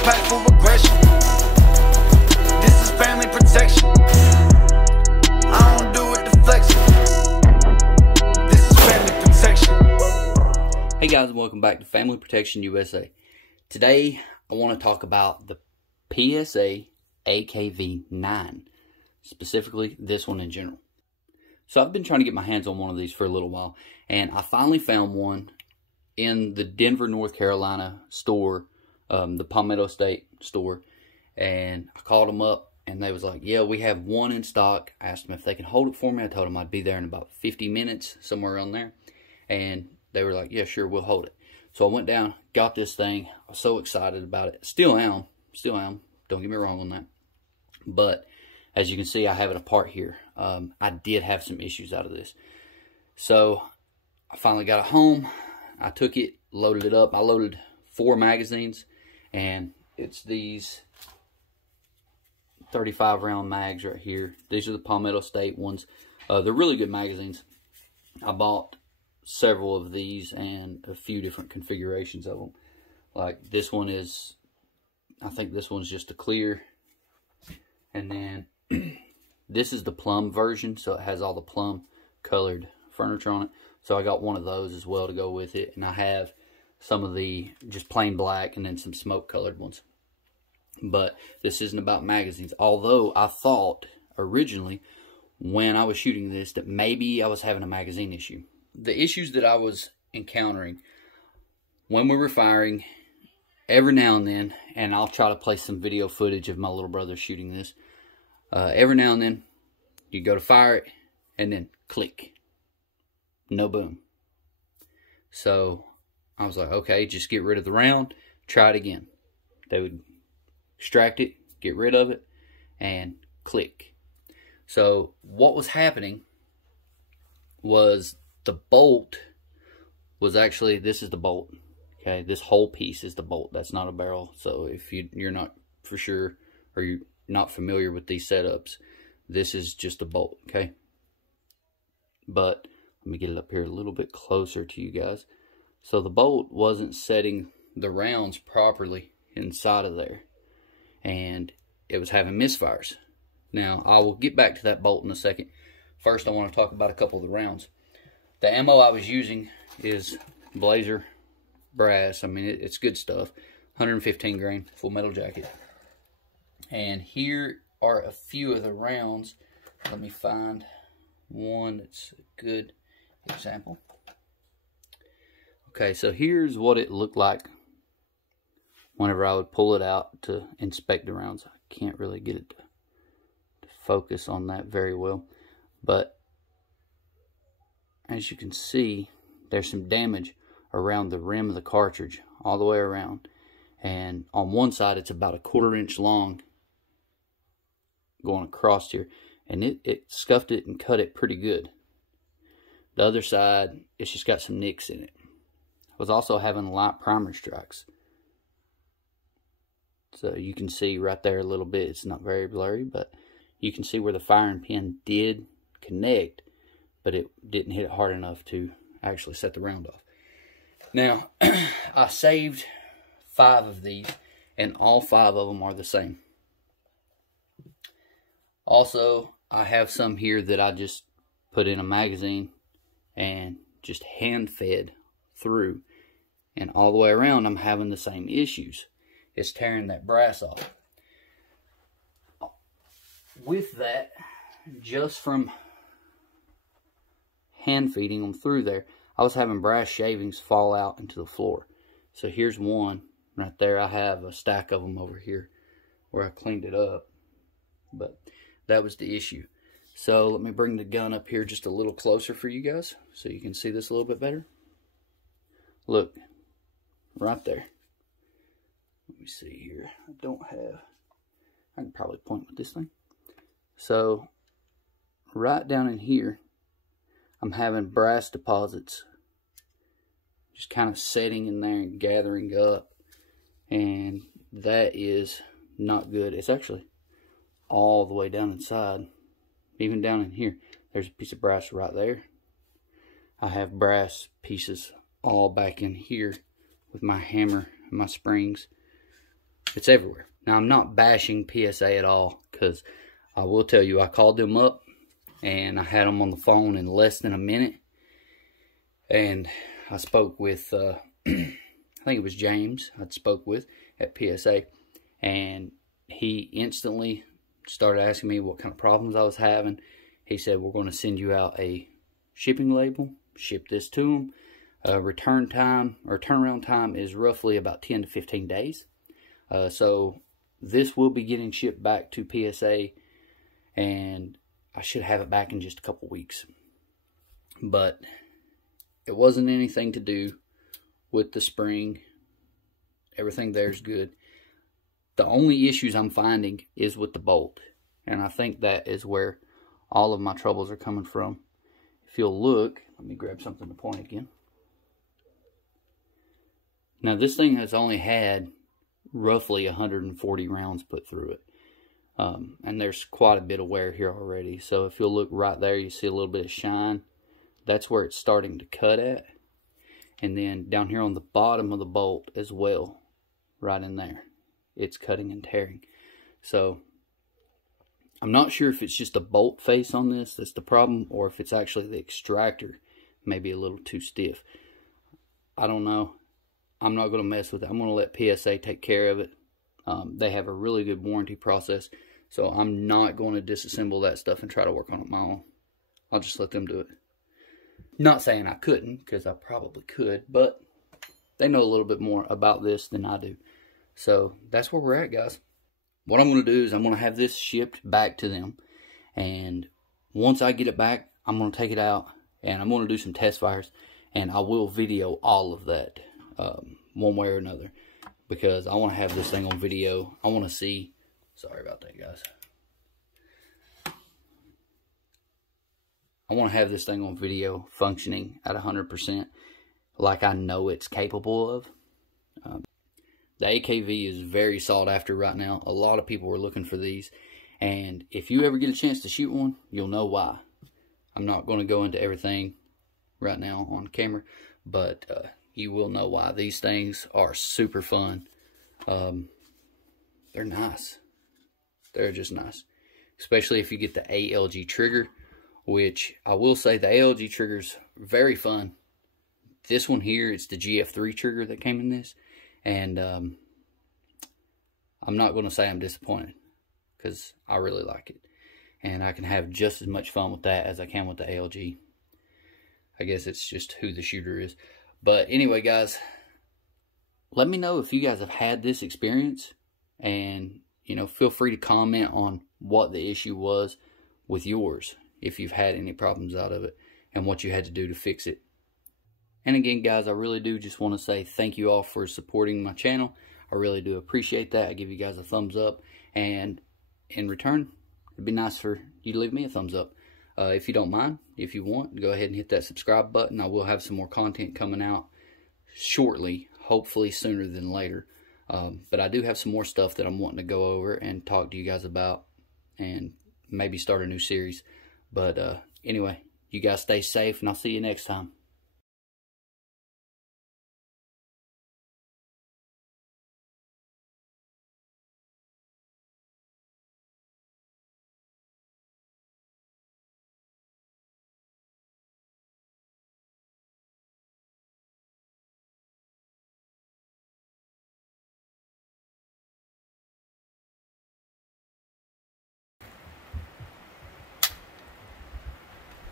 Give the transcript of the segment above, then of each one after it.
impactful aggression. This is family protection. I don't do it deflection. This is family protection. Hey guys, and welcome back to Family Protection USA. Today I want to talk about the PSA AKV9, specifically this one in general. So I've been trying to get my hands on one of these for a little while, and I finally found one in the Denver, North Carolina store, the Palmetto State store, and I called them up and they was like, yeah, we have one in stock. I asked them if they can hold it for me. I told them I'd be there in about 50 minutes, somewhere around there, and they were like, yeah, sure, we'll hold it. So I went down, got this thing. I was so excited about it. Still am. Don't get me wrong on that. But as you can see, I have it apart here. I did have some issues out of this. So I finally got it home. I took it, loaded it up. I loaded 4 magazines, and it's these 35 round mags right here. These are the Palmetto State ones. They're really good magazines. I bought several of these and a few different configurations of them. Like this one is, I think this one's just a clear, and then this is the plum version, so it has all the plum colored furniture on it. So I got one of those as well to go with it, and I have some of the just plain black and then some smoke colored ones. But this isn't about magazines, although I thought originally when I was shooting this that maybe I was having a magazine issue. The issues that I was encountering when we were firing, every now and then, and I'll try to play some video footage of my little brother shooting this, every now and then you go to fire it and then click, no boom. So I was like, okay, just get rid of the round, try it again. They would extract it, get rid of it, and click. So what was happening was the bolt was actually, this is the bolt, okay? This whole piece is the bolt. That's not a barrel. So if you're not for sure, or you're not familiar with these setups, this is just a bolt, okay? But let me get it up here a little bit closer to you guys. So the bolt wasn't setting the rounds properly inside of there, and it was having misfires. Now, I will get back to that bolt in a second. First, I want to talk about a couple of the rounds. The ammo I was using is Blazer brass. I mean, it's good stuff. 115 grain full metal jacket. And here are a few of the rounds. Let me find one that's a good example. Okay, so here's what it looked like whenever I would pull it out to inspect the rounds. I can't really get it to focus on that very well, but as you can see, there's some damage around the rim of the cartridge all the way around, and on one side it's about a 1/4 inch long going across here, and it scuffed it and cut it pretty good. The other side, it's just got some nicks in it. I was also having light primer strikes, so you can see right there a little bit. It's not very blurry, but you can see where the firing pin did connect, but it didn't hit it hard enough to actually set the round off. Now, I saved 5 of these, and all 5 of them are the same. Also, I have some here that I just put in a magazine and just hand fed through, and all the way around I'm having the same issues. It's tearing that brass off. With that, just from hand feeding them through there, I was having brass shavings fall out into the floor. So here's one right there. I have a stack of them over here where I cleaned it up, but that was the issue. So let me bring the gun up here just a little closer for you guys so you can see this a little bit better. Look, right there. Let me see here. I can probably point with this thing. So right down in here, I'm having brass deposits just kind of setting in there and gathering up, and that is not good. It's actually all the way down inside, even down in here. There's a piece of brass right there. I have brass pieces all back in here with my hammer and my springs. It's everywhere. Now, I'm not bashing PSA at all, because I will tell you, I called them up and I had them on the phone in less than a minute. And I spoke with, I think it was James I'd spoke with at PSA. And he instantly started asking me what kind of problems I was having. He said, we're going to send you out a shipping label, ship this to them. Return time or turnaround time is roughly about 10 to 15 days. So this will be getting shipped back to PSA, and I should have it back in just a couple weeks. But it wasn't anything to do with the spring. Everything there's good. The only issues I'm finding is with the bolt, and I think that is where all of my troubles are coming from. If you'll look, let me grab something to point again. Now, this thing has only had roughly 140 rounds put through it. And there's quite a bit of wear here already. So if you'll look right there, you see a little bit of shine. That's where it's starting to cut at. And then down here on the bottom of the bolt as well, right in there, it's cutting and tearing. So I'm not sure if it's just a bolt face on this that's the problem, or if it's actually the extractor maybe a little too stiff. I don't know. I'm not going to mess with it. I'm going to let PSA take care of it. They have a really good warranty process, so I'm not going to disassemble that stuff and try to work on it my own. I'll just let them do it. Not saying I couldn't, because I probably could, but they know a little bit more about this than I do. So that's where we're at, guys. What I'm going to do is I'm going to have this shipped back to them, and once I get it back, I'm going to take it out, and I'm going to do some test fires, and I will video all of that one way or another, because I want to have this thing on video. I want to see, sorry about that, guys. I want to have this thing on video functioning at 100% like I know it's capable of. The AKV is very sought after right now. A lot of people are looking for these, and if you ever get a chance to shoot one, you'll know why. I'm not going to go into everything right now on camera, but you will know why. These things are super fun. They're nice. They're just nice. Especially if you get the ALG trigger, which I will say the ALG trigger's very fun. This one here, it's the GF3 trigger that came in this. And I'm not going to say I'm disappointed, because I really like it. And I can have just as much fun with that as I can with the ALG. I guess it's just who the shooter is. But anyway, guys, let me know if you guys have had this experience, and you know, feel free to comment on what the issue was with yours, if you've had any problems out of it, and what you had to do to fix it. And again, guys, I really do just want to say thank you all for supporting my channel. I really do appreciate that. I give you guys a thumbs up, and in return, it'd be nice for you to leave me a thumbs up. If you don't mind, if you want, go ahead and hit that subscribe button. I will have some more content coming out shortly, hopefully sooner than later. But I do have some more stuff that I'm wanting to go over and talk to you guys about, and maybe start a new series. But anyway, you guys stay safe, and I'll see you next time.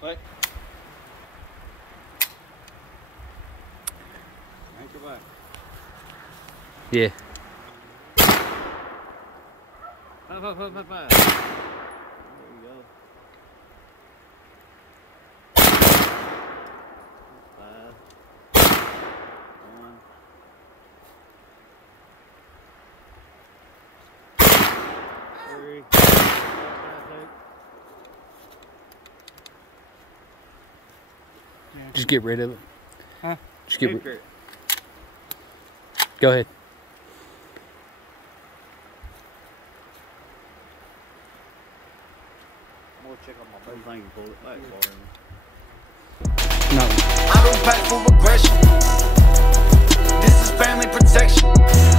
What? Anchor back. Yeah. Five. There you go. 5. 1. Three. Just get rid of it. Huh? Just get rid. Go ahead. I'm gonna check on my whole thing and pull it back for him. No. I don't pack for aggression. This is family protection.